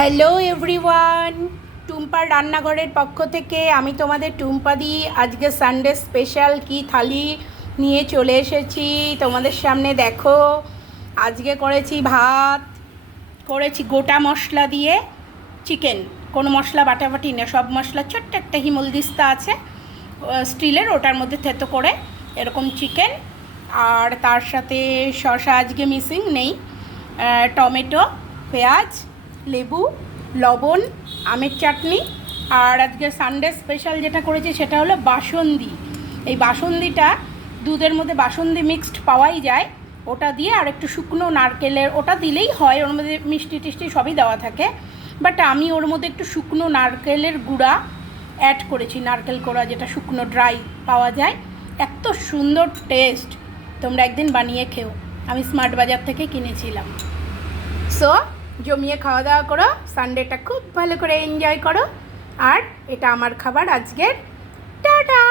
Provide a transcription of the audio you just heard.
Hello everyone, টুম্পার রান্নাঘরের পক্ষ থেকে আমি তোমাদের টুম্পাদি আজকে সানডে স্পেশাল কি থালি নিয়ে চলে এসেছি তোমাদের সামনে। দেখো, আজকে করেছি ভাত, করেছি গোটা মশলা দিয়ে চিকেন, কোনো মশলা বাটাবাটি না, সব মশলা ছোট্ট একটা হিমলদিস্তা আছে স্টিলের, ওটার মধ্যে থেতো করে এরকম চিকেন। আর তার সাথে শসা আজকে মিসিং নেই, টমেটো, পেঁয়াজ, লেবু, লবণ, আমের চাটনি। আর আজকে সানডে স্পেশাল যেটা করেছি সেটা হলো বাসন্তী। এই বাসন্তীটা দুধের মধ্যে বাসন্তী মিক্সড পাওয়াই যায়, ওটা দিয়ে আর একটু শুকনো নারকেলের, ওটা দিলেই হয়, ওর মধ্যে মিষ্টি টিষ্টি সবই দেওয়া থাকে, বাট আমি ওর মধ্যে একটু শুকনো নারকেলের গুঁড়া অ্যাড করেছি, নারকেল কোড়া যেটা শুকনো ড্রাই পাওয়া যায়। এত সুন্দর টেস্ট, তোমরা একদিন বানিয়ে খেও, আমি স্মার্ট বাজার থেকে কিনেছিলাম। সো জমিয়ে খাওয়া দাওয়া করো, সানডেটা খুব ভালো করে এনজয় করো। আর এটা আমার খাবার আজকের। টাটা।